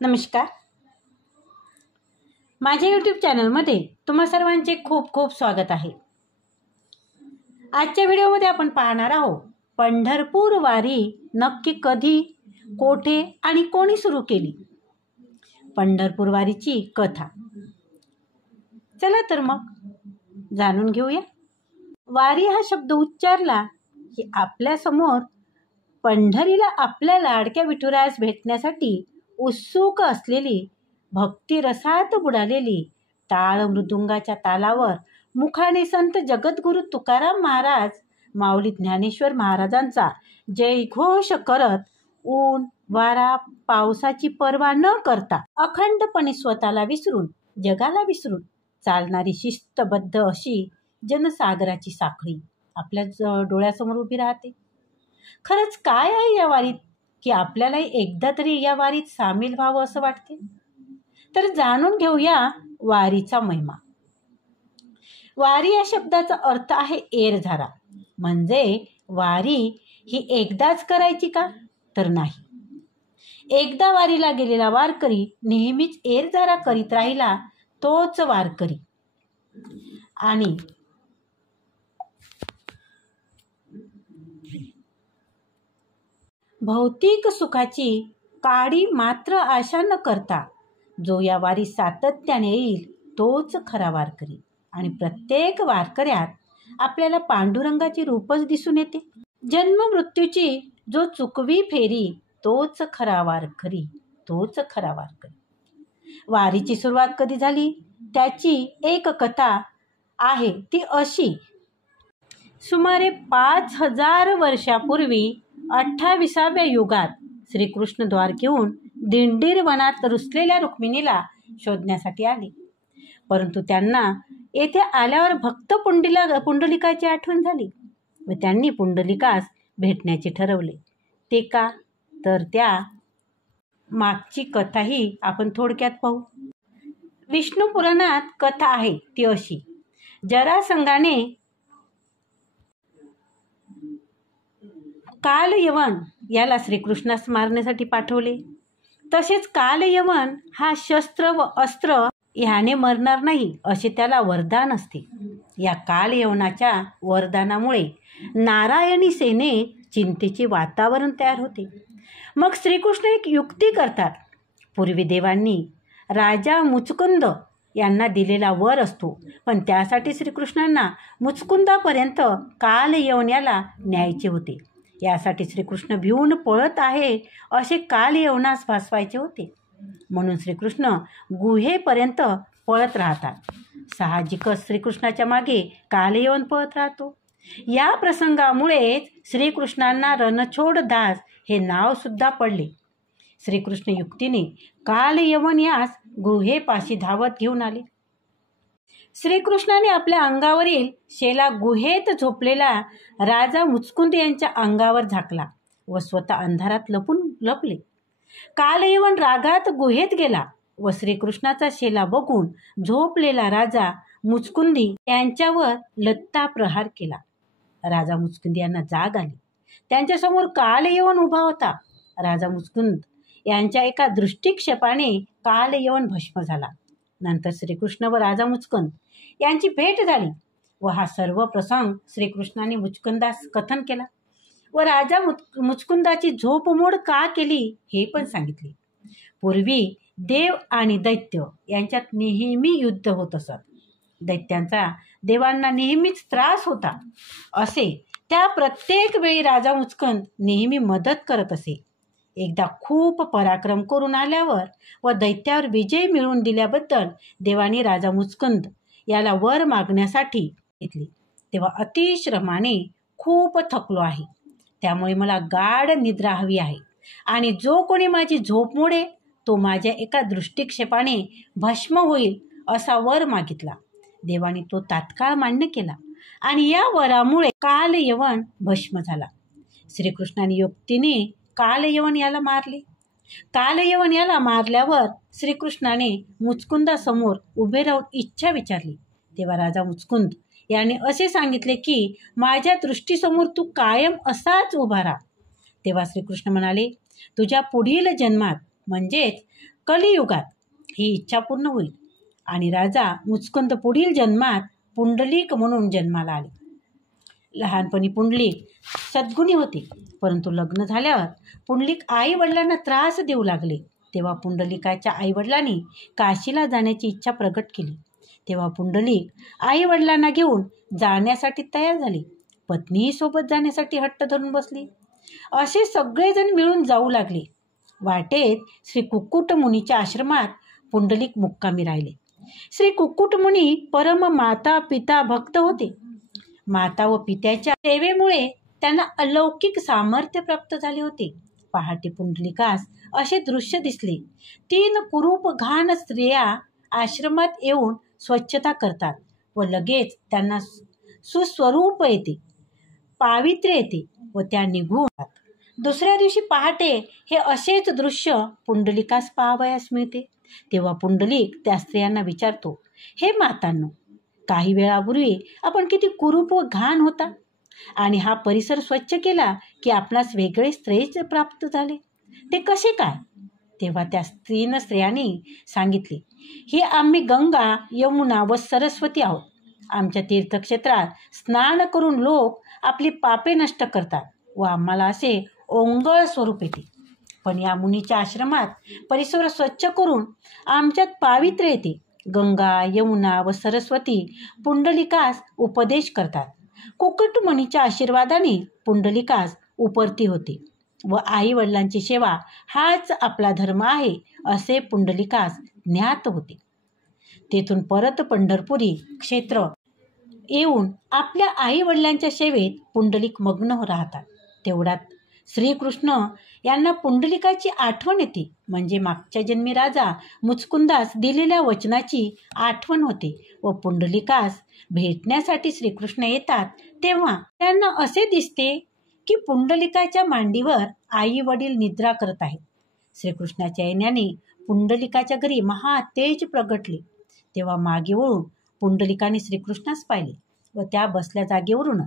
नमस्कार. माझ्या यूट्यूब चॅनलमध्ये तुम्हा सर्वांचे खूप खूप स्वागत आहे. आजच्या व्हिडिओमध्ये आपण पाहणार आहोत पंढरपूर वारी नक्की कधी, कोठे आणि कोणी सुरू केली. पंढरपूर वारीची कथा. चला तर मग जाणून घेऊया. वारी हा शब्द उच्चारला की आपल्यासमोर पंढरीला आपल्या लाडक्या विठुरायास भेटण्यासाठी उत्सुक असलेली, भक्तिरसात बुडालेली, टाळ मृदुंगाच्या तालावर मुखाने संत जगद्गुरु तुकाराम महाराज, माऊली ज्ञानेश्वर महाराजांचा जयघोष करत ऊन वारा पावसाची पर्वा न करता अखंडपणे स्वतःला विसरून, जगाला विसरून चालणारी शिस्तबद्ध अशी जनसागराची साखळी आपल्या डोळ्यासमोर उभी राहते. खरंच काय आहे या वारीत की आपल्याला एकदा तरी या वारीत सामील व्हावं असं वाटते. तर जाणून घेऊया वारीचा महिमा. वारी या शब्दाचा अर्थ आहे एरझारा. म्हणजे वारी ही एकदाच करायची का? तर नाही. एकदा वारीला गेलेला वारकरी नेहमीच एरझारा करीत राहिला तोच वारकरी. आणि भौतिक सुखाची काडी मात्र आशा न करता जो या वारी सातत्याने येईल तोच खरा वारकरी. आणि प्रत्येक वारकऱ्यात आपल्याला पांडुरंगाची रूपच दिसून येते. जन्म मृत्यूची जो चुकवी फेरी तोच खरा वारकरी, तोच खरा वारकरी. वारीची सुरुवात कधी झाली त्याची एक कथा आहे. ती अशी. सुमारे 5000 वर्षापूर्वी 28व्या युगात श्रीकृष्ण द्वार घेऊन दिंडीर वनात रुसलेल्या रुक्मिणीला शोधण्यासाठी आले. परंतु त्यांना येथे आल्यावर भक्त पुंडलिकाची आठवण झाली व त्यांनी पुंडलिकास भेटण्याचे ठरवले. ते का? तर त्या मागची कथाही आपण थोडक्यात पाहू. विष्णू पुराणात कथा आहे ती अशी. जरासंधाने कालयवन याला श्रीकृष्णास मारण्यासाठी पाठवले. तसेच कालयवन हा शस्त्र व अस्त्र ह्याने मरणार नाही असे त्याला वरदान असते. या कालयवनाच्या वरदानामुळे नारायणी सेने चिंतेचे वातावरण तयार होते. मग श्रीकृष्ण एक युक्ती करतात. पूर्वी देवांनी राजा मुचकुंद यांना दिलेला वर असतो, पण त्यासाठी श्रीकृष्णांना मुचकुंदापर्यंत कालयवन याला न्यायचे होते. यासाठी श्रीकृष्ण भिवून पळत आहे असे कालयवनास भासवायचे होते. म्हणून श्रीकृष्ण गुहेपर्यंत पळत राहतात. साहजिकच श्रीकृष्णाच्या मागे कालयवन पळत राहतो. या प्रसंगामुळेच श्रीकृष्णांना रणछोड दास हे नाव सुद्धा पडले. श्रीकृष्ण युक्तीने कालयवन यास गुहेपाशी धावत घेऊन आले. श्रीकृष्णाने आपल्या अंगावरील शेला गुहेत झोपलेला राजा मुचकुंद यांच्या अंगावर झाकला व स्वतः अंधारात लपले. कालयवन रागात गुहेत गेला व श्रीकृष्णाचा शेला बघून झोपलेला राजा मुचकुंदी यांच्यावर लत्ता प्रहार केला. राजा मुचकुंदी यांना जाग आली. त्यांच्यासमोर कालयवन उभा होता. राजा मुचकुंद यांच्या एका दृष्टिक्षेपाने कालयवन भस्म झाला. नंतर श्रीकृष्ण व राजा मुचकुंद यांची भेट झाली व हा सर्व प्रसंग श्रीकृष्णाने मुचकुंदास कथन केला व राजा मुचकुंदाची झोपमोड का केली हे पण सांगितले. पूर्वी देव आणि दैत्य यांच्यात नेहमी युद्ध होत असत. दैत्यांचा देवांना नेहमीच त्रास होता असे त्या प्रत्येक वेळी राजा मुचकुंद नेहमी मदत करत असे. एकदा खूप पराक्रम करून आल्यावर व दैत्यावर विजय मिळवून दिल्याबद्दल देवाने राजा मुचकुंद याला वर मागण्यासाठी घेतली. तेव्हा अतिश्रमाने खूप थकलो आहे, त्यामुळे मला गाढ निद्रा हवी आहे आणि जो कोणी माझी झोप मोडेल तो माझ्या एका दृष्टिक्षेपाने भस्म होईल असा वर मागितला. देवाने तो तात्काळ मान्य केला आणि या वरामुळे कालयवन भस्म झाला. श्रीकृष्णाने युक्तीने कालयवन याला मारले. कालयवन याला मारल्यावर श्रीकृष्णाने मुचकुंदासमोर उभे राहून इच्छा विचारली. तेव्हा राजा मुचकुंद याने असे सांगितले की माझ्या दृष्टीसमोर तू कायम असाच उभा राहा. तेव्हा श्रीकृष्ण म्हणाले, तुझ्या पुढील जन्मात म्हणजेच कलियुगात ही इच्छा पूर्ण होईल आणि राजा मुचकुंद पुढील जन्मात पुंडलिक म्हणून जन्माला आले. लहानपणी पुंडलिक सद्गुणी होते, परंतु लग्न झाल्यावर पुंडलिक आई वडिलांना त्रास देऊ लागले. तेव्हा पुंडलिकाच्या आईवडिलांनी काशीला जाण्याची इच्छा प्रकट केली. तेव्हा पुंडलिक आई वडिलांना घेऊन जाण्यासाठी तयार झाले. पत्नीही सोबत जाण्यासाठी हट्ट धरून बसली. असे सगळेजण मिळून जाऊ लागले. वाटेत श्री कुक्कुट मुनीच्या आश्रमात पुंडलिक मुक्कामी राहिले. श्री कुक्कुट मुनी परम माता पिता भक्त होते. माता व पित्याच्या सेवेमुळे त्यांना अलौकिक सामर्थ्य प्राप्त झाले होते. पहाटे पुंडलिकास असे दृश्य दिसले. 3 कुरूप घाण स्त्रिया आश्रमात येऊन स्वच्छता करतात व लगेच त्यांना सुस्वरूप येते, पावित्र्य येते व त्या निघून जातात. दुसऱ्या दिवशी पहाटे हे असेच दृश्य पुंडलिकास पाहावयास मिळते. तेव्हा पुंडलिक त्या स्त्रियांना विचारतो, हे मातांनो, काही वेळापूर्वी आपण किती कुरूप व घाण होता आणि हा परिसर स्वच्छ केला की आपणास वेगळे श्रेय प्राप्त झाले, ते कसे काय? तेव्हा त्या 3 स्त्रियांनी सांगितले, ही आम्ही गंगा, यमुना व सरस्वती आहोत. आमच्या तीर्थक्षेत्रात स्नान करून लोक आपली पापे नष्ट करतात व आम्हाला असे ओंगळ स्वरूप येते. पण या मुनीच्या आश्रमात परिसर स्वच्छ करून आमच्यात पावित्र्य येते. गंगा, यमुना व सरस्वती पुंडलिकास उपदेश करतात. कुक्कुट मुनीच्या आशीर्वादाने पुंडलिकास उपरती होते व आई वडिलांची सेवा हाच आपला धर्म आहे असे पुंडलिकास ज्ञात होते. तेथून परत पंढरपुरी क्षेत्र येऊन आपल्या आई वडिलांच्या सेवेत पुंडलिक मग्न राहतात. तेवढ्यात श्रीकृष्ण यांना पुंडलिकाची आठवण येते. म्हणजे मागच्या जन्मी राजा मुचकुंदास दिलेल्या वचनाची आठवण होते व पुंडलिकास भेटण्यासाठी श्रीकृष्ण येतात. तेव्हा त्यांना असे दिसते की पुंडलिकाच्या मांडीवर आई वडील निद्रा करत आहेत. श्रीकृष्णाच्या येण्याने पुंडलिकाच्या घरी महातेज प्रगटले. तेव्हा मागे वळून पुंडलिकाने श्रीकृष्णास पाहिले व त्या बसल्या जागेवरून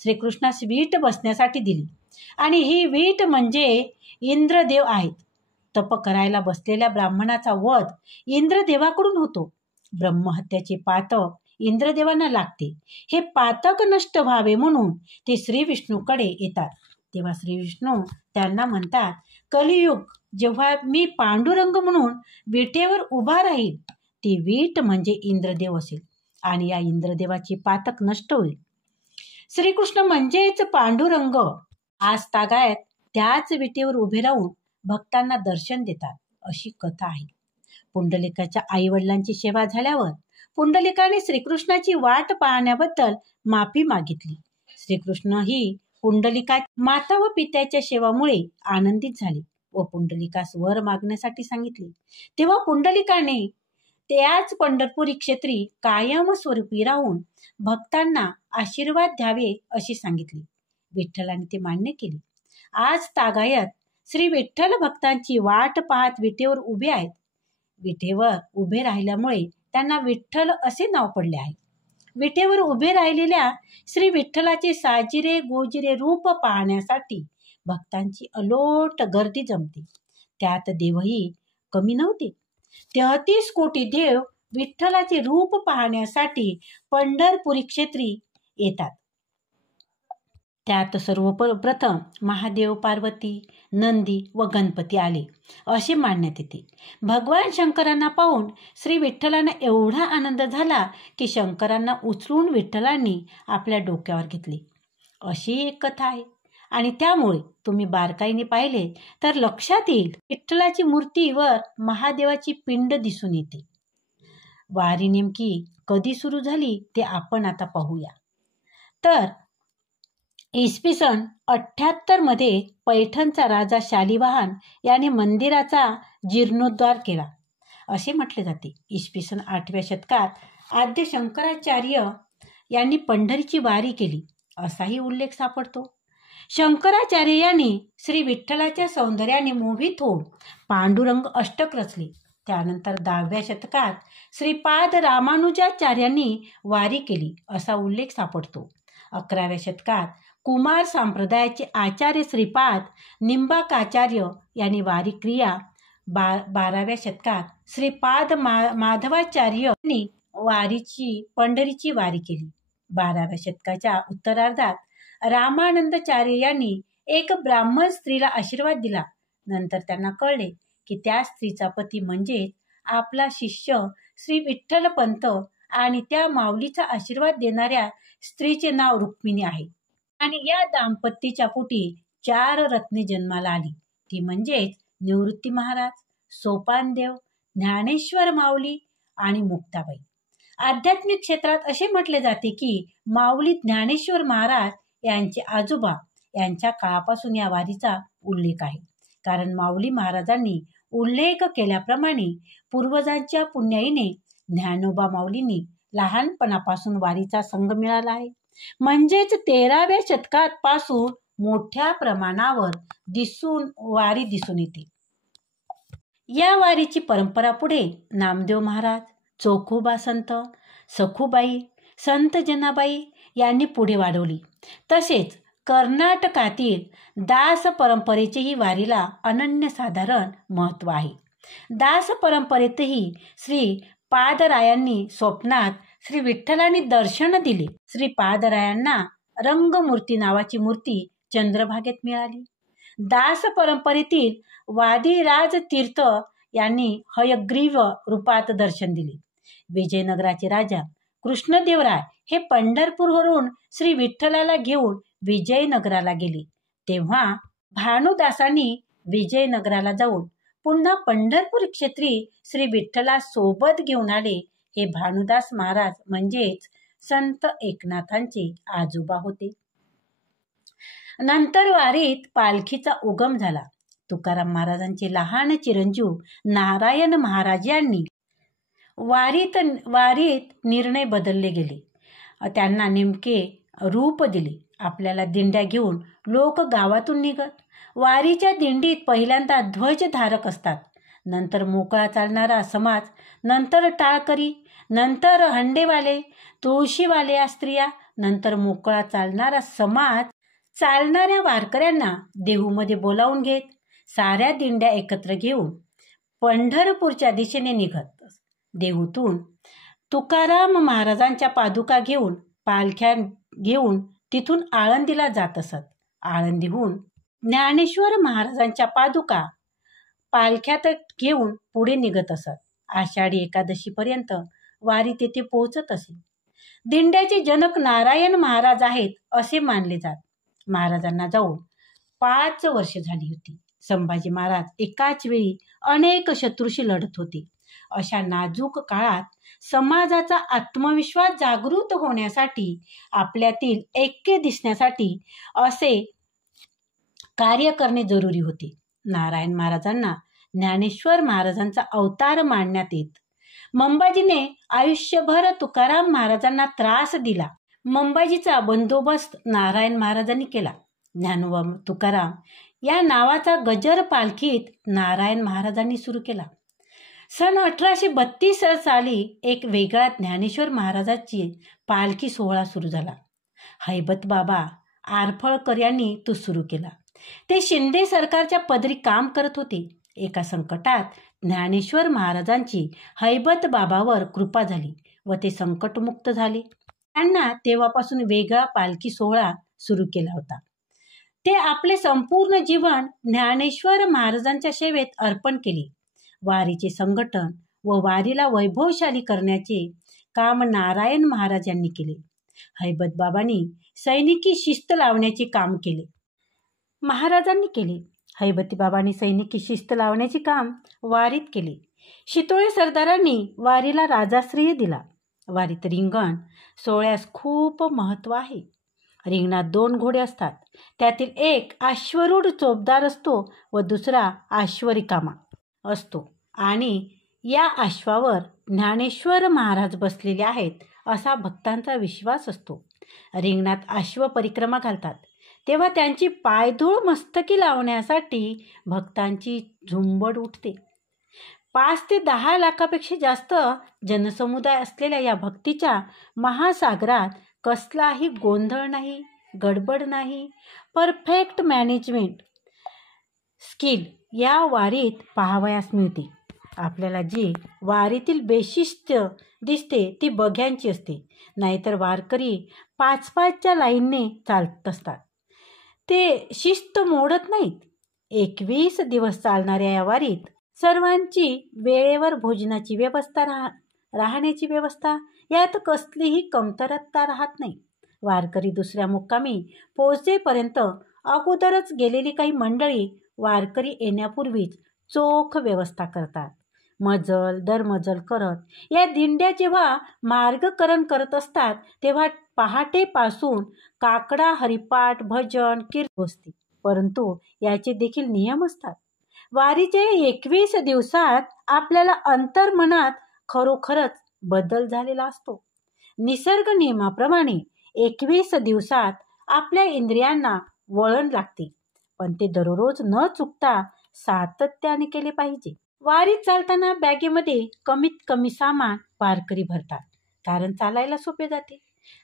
श्रीकृष्णास वीट बसण्यासाठी दिली. आणि ही वीट म्हणजे इंद्रदेव आहेत. तप करायला बसलेल्या ब्राह्मणाचा वध इंद्रदेवाकडून होतो. ब्रह्महत्याचे पातक इंद्रदेवांना लागते. हे पातक नष्ट व्हावे म्हणून ते श्री विष्णूकडे येतात. तेव्हा श्री विष्णू त्यांना म्हणतात, कलियुग जेव्हा मी पांडुरंग म्हणून विटेवर उभा राहील, ती वीट म्हणजे इंद्रदेव असेल आणि या इंद्रदेवाची पातक नष्ट होईल. श्रीकृष्ण म्हणजेच पांडुरंग आज तागायत त्याच विटेवर उभे राहून भक्तांना दर्शन देतात, अशी कथा आहे. पुंडलिकाच्या आईवडिलांची सेवा झाल्यावर पुंडलिकाने श्रीकृष्णाची वाट पाहण्याबद्दल माफी मागितली. श्रीकृष्ण ही पुंडलिका माता व पित्याच्या सेवामुळे आनंदित झाले व पुंडलिकास वर मागण्यासाठी सांगितले. तेव्हा पुंडलिकाने त्याच पंढरपुरी क्षेत्री कायम स्वरूपी राहून भक्तांना आशीर्वाद द्यावे अशी सांगितले. विठ्ठलाने ते मान्य केले. आज तागायत श्री विठ्ठल भक्तांची वाट पाहत विटेवर उभे आहेत. विटेवर उभे राहिल्यामुळे त्यांना विठ्ठल असे नाव पडले आहे. विटेवर उभे राहिलेल्या श्री विठ्ठलाचे साजिरे गोजिरे रूप पाहण्यासाठी भक्तांची अलोट गर्दी जमते. त्यात देवही कमी नव्हते. 33 कोटी देव विठ्ठलाचे रूप पाहण्यासाठी पंढरपुरी क्षेत्री येतात. त्यात सर्वप्रथम महादेव, पार्वती, नंदी व गणपती आले असे मानण्यात येते. भगवान शंकरांना पाहून श्री विठ्ठलांना एवढा आनंद झाला की शंकरांना उचलून विठ्ठलांनी आपल्या डोक्यावर घेतले, अशी एक कथा आहे. आणि त्यामुळे तुम्ही बारकाईने पाहिले तर लक्षात येईल, विठ्ठलाची मूर्तीवर महादेवाची पिंड दिसून येते. वारी नेमकी कधी सुरू झाली ते आपण आता पाहूया. तर इसवी सन 78 मध्ये पैठणचा राजा शालिवाहन याने मंदिराचा जीर्णोद्धार केला असे म्हटले जाते. इसवी सन 8व्या शतकात आद्य शंकराचार्य यांनी पंढरीची वारी केली असाही उल्लेख सापडतो. शंकराचार्य यांनी श्री विठ्ठलाच्या सौंदर्याने मोहित होऊन पांडुरंग अष्टक रचले. त्यानंतर 10व्या शतकात श्रीपाद रामानुजाचार्यांनी वारी केली असा उल्लेख सापडतो. 11व्या शतकात कुमार संप्रदायाचे आचार्य श्रीपाद निंबाकाचार्य यांनी वारी क्रिया 12व्या शतकात श्रीपाद माधवाचार्य यांनी पंढरीची वारी केली. 12व्या शतकाच्या उत्तरार्धात रामानंदाचार्य यांनी एक ब्राह्मण स्त्रीला आशीर्वाद दिला. नंतर त्यांना कळले की त्या स्त्रीचा पती म्हणजे आपला शिष्य श्री विठ्ठलपंत आणि त्या माऊलीचा आशीर्वाद देणाऱ्या स्त्रीचे नाव रुक्मिणी आहे. आणि या दाम्पत्याच्या पोटी 4 रत्ने जन्माला आली. ती म्हणजेच निवृत्ती महाराज, सोपानदेव, ज्ञानेश्वर माऊली आणि मुक्ताबाई. आध्यात्मिक क्षेत्रात असे म्हटले जाते की माऊली ज्ञानेश्वर महाराज यांचे आजोबा यांच्या काळापासून या वारीचा उल्लेख आहे. कारण माऊली महाराजांनी उल्लेख केल्याप्रमाणे पूर्वजांच्या पुण्याईने ज्ञानोबा माऊलींनी लहानपणापासून वारीचा संघ मिळाला आहे. म्हणजेच 13व्या शतकात पासून मोठ्या प्रमाणावर वारी दिसून येते. या वारीची परंपरा पुढे नामदेव महाराज, चोखोबा संत, सखुबाई, संत जनाबाई यांनी पुढे वाढवली. तसेच कर्नाटकातील दास परंपरेचेही वारीला अनन्यसाधारण महत्त्व आहे. दास परंपरेतही श्री पादरायांनी स्वप्नात श्री विठ्ठलांनी दर्शन दिले. श्री पादरायांना रंगमूर्ती नावाची मूर्ती चंद्रभागेत मिळाली. दास परंपरेतील वादिराज तीर्थ यांनी हयग्रीव रूपात दर्शन दिले. विजयनगराचे राजा कृष्णदेवराय हे पंढरपूरवरून श्री विठ्ठलाला घेऊन विजयनगराला गेले. तेव्हा भानुदासांनी विजयनगराला जाऊन पुन्हा पंढरपूर क्षेत्री श्री विठ्ठला सोबत घेऊन आले. हे भानुदास महाराज म्हणजेच संत एकनाथांचे आजोबा होते. नंतर वारीत पालखीचा उगम झाला. तुकाराम महाराजांचे लहान चिरंजीव नारायण महाराज यांनी वारीत निर्णय बदलले गेले. त्यांना नेमके रूप दिले. आपल्याला दिंड्या घेऊन लोक गावातून निघत. वारीच्या दिंडीत पहिल्यांदा ध्वजधारक असतात, नंतर मोकळा चालणारा समाज, नंतर टाळकरी, नंतर हंडेवाले, तुळशीवाले स्त्रिया, नंतर मोकळा चालणारा समाज चालणाऱ्या वारकऱ्यांना देहूमध्ये बोलावून घेत साऱ्या दिंड्या एकत्र घेऊन पंढरपूरच्या दिशेने निघत. देहूतून तुकाराम महाराजांच्या पादुका घेऊन पालख्या घेऊन तिथून आळंदीला जात असत. आळंदीहून ज्ञानेश्वर महाराजांच्या पादुका पालख्यात घेऊन पुढे निघत असत. आषाढी एकादशीपर्यंत वारी तेथे पोहोचत असे. दिंड्याचे जनक नारायण महाराज आहेत असे मानले जात. महाराजांना जाऊन 5 वर्षे झाली होती. संभाजी महाराज एकाच वेळी अनेक शत्रूशी लढत होते. अशा नाजूक काळात समाजाचा आत्मविश्वास जागृत होण्यासाठी, आपल्यातील ऐक्य दिसण्यासाठी असे कार्य करणे जरुरी होते. नारायण महाराजांना ज्ञानेश्वर महाराजांचा अवतार मानण्यात येत. मंबाजीने आयुष्यभर तुकाराम महाराजांना त्रास दिला. मंबाजीचा बंदोबस्त नारायण महाराजांनी केला. ज्ञानोबा तुकाराम या नावाचा गजर पालखीत नारायण महाराजांनी सुरू केला. सन 1832 साली एक वेगळा ज्ञानेश्वर महाराजांची पालखी सोहळा सुरू झाला. हैबत बाबा आरफळकर यांनी तो सुरू केला. ते शिंदे सरकारच्या पदरी काम करत होते. एका संकटात ज्ञानेश्वर महाराजांची हैबत बाबावर कृपा झाली व ते संकटमुक्त झाले. त्यांना तेव्हापासून वेगळा पालखी सोहळा सुरू केला होता. ते आपले संपूर्ण जीवन ज्ञानेश्वर महाराजांच्या सेवेत अर्पण केले. वारीचे संघटन व वारीला वैभवशाली करण्याचे काम नारायण महाराज यांनी केले. हैबत बाबांनी सैनिकी शिस्त लावण्याचे काम केले. महाराजांनी केले. हैबती बाबांनी सैनिकी शिस्त लावण्याचे काम वारीत केले. शितोळे सरदारांनी वारीला राजाश्रय दिला. वारीत रिंगण सोहळ्यास खूप महत्त्व आहे. रिंगणात 2 घोडे असतात. त्यातील एक अश्वरूढ चोपदार असतो व दुसरा अश्वरिकामा असतो आणि या अश्वावर ज्ञानेश्वर महाराज बसलेले आहेत असा भक्तांचा विश्वास असतो. रिंगणात अश्व परिक्रमा घालतात तेव्हा त्यांची पायधूळ मस्तकी लावण्यासाठी भक्तांची झुंबड उठते. 5 ते 10 लाखापेक्षा जास्त जनसमुदाय असलेल्या या भक्तीच्या महासागरात कसलाही गोंधळ नाही, गडबड नाही. परफेक्ट मॅनेजमेंट स्किल या वारीत पाहावयास मिळते. आपल्याला जी वारीतील बेशिस्त दिसते ती बघ्यांची असते, नाहीतर वारकरी 5-5च्या लाईनने चालत असतात. ते शिस्त मोडत नाहीत. 21 दिवस चालणाऱ्या या वारीत सर्वांची वेळेवर भोजनाची व्यवस्था, राहण्याची व्यवस्था, यात कसलीही कमतरता राहत नाही. वारकरी दुसऱ्या मुक्कामी पोहोचेपर्यंत अगोदरच गेलेली काही मंडळी वारकरी येण्यापूर्वीच चोख व्यवस्था करतात. मजल दरमजल करत या दिंड्या जेव्हा मार्गकरण करत असतात तेव्हा पहाटेपासून काकडा हरिपाठ भजन कीर्तन असते. परंतु याचे देखील नियम असतात. वारीचे 21 दिवसात आपल्याला अंतर्मनात खरोखरच बदल झालेला असतो. निसर्ग नियमाप्रमाणे 21 दिवसात आपल्या इंद्रियांना वळण लागते, पण ते दररोज न चुकता सातत्याने केले पाहिजे. वारीत चालताना बॅगेमध्ये कमीत कमी सामान वारकरी भरतात, कारण चालायला सोपे जाते.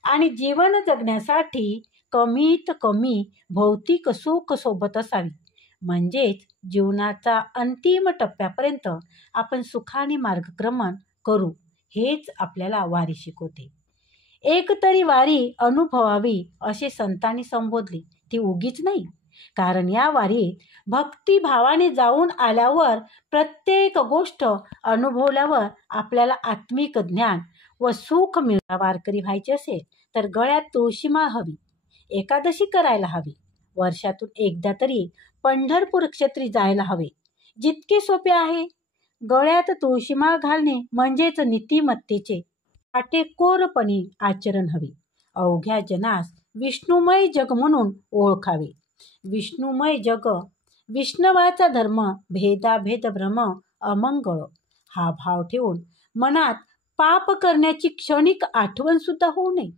आणि जीवन जगण्यासाठी कमीत कमी भौतिक सुख सोबत असावी, म्हणजेच जीवनाचा अंतिम टप्प्यापर्यंत आपण सुखाने मार्गक्रमण करू, हेच आपल्याला वारी शिकवते. एक तरी वारी अनुभवावी असे संतांनी संबोधले. ती उगीच नाही, कारण या वारीत भक्तिभावाने जाऊन आल्यावर प्रत्येक गोष्ट अनुभवल्यावर आपल्याला आत्मिक ज्ञान व सुख मिळणार. वारकरी व्हायचे असेल तर गळ्यात तुळशीमाळ हवी, एकादशी करायला हवी, वर्षातून एकदा तरी पंढरपूर क्षेत्री जायला हवे. जितके सोपे आहे. गळ्यात तुळशीमाळ घालणे म्हणजेच नीतिमत्तेचे काटेकोरपणे आचरण हवे. अवघ्या जनास विष्णुमय जग म्हणून ओळखावे. विष्णुमय जग, विष्णवाचा धर्म, भेदाभेद भ्रम अमंगळ, हा भाव ठेवून मनात पाप करण्याची क्षणिक आठवण सुद्धा होऊ नये.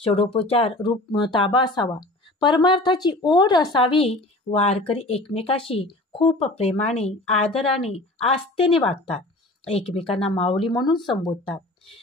षडोपचार रूप ताबा असावा. परमार्थाची ओढ असावी. वारकरी एकमेकाशी खूप प्रेमाने, आदराने, आस्थेने वागतात. एकमेकांना माऊली म्हणून संबोधतात.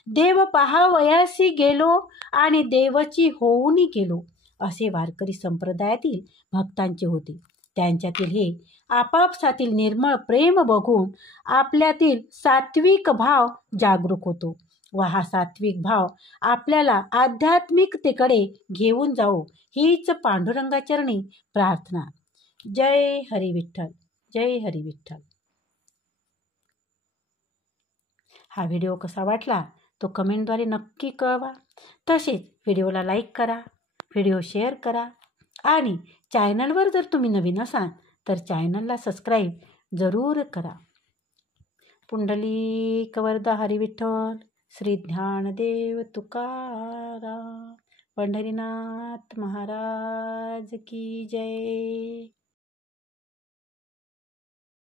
देव पाहावयासी गेलो आणि देवची होऊनी गेलो, असे वारकरी संप्रदायातील भक्तांचे होते. त्यांच्यातील हे आपापसातील निर्मळ प्रेम बघून आपल्यातील सात्विक भाव जागरूक होतो व हा सात्विक भाव आपल्याला आध्यात्मिकतेकडे घेऊन जाऊ, हीच पांडुरंगाचरणी प्रार्थना. जय हरी विठ्ठल, जय हरी विठ्ठल. हा व्हिडिओ कसा वाटला तो कमेंटद्वारे नक्की कळवा. तसेच व्हिडिओला लाईक करा, व्हिडिओ शेअर करा आणि चॅनलवर जर तुम्ही नवीन असाल तर चॅनलला सबस्क्राईब जरूर करा. पुंडलिक वरदा हरी विठ्ठल, श्री ज्ञानदेव तुकाराम, पंढरीनाथ महाराज की जय.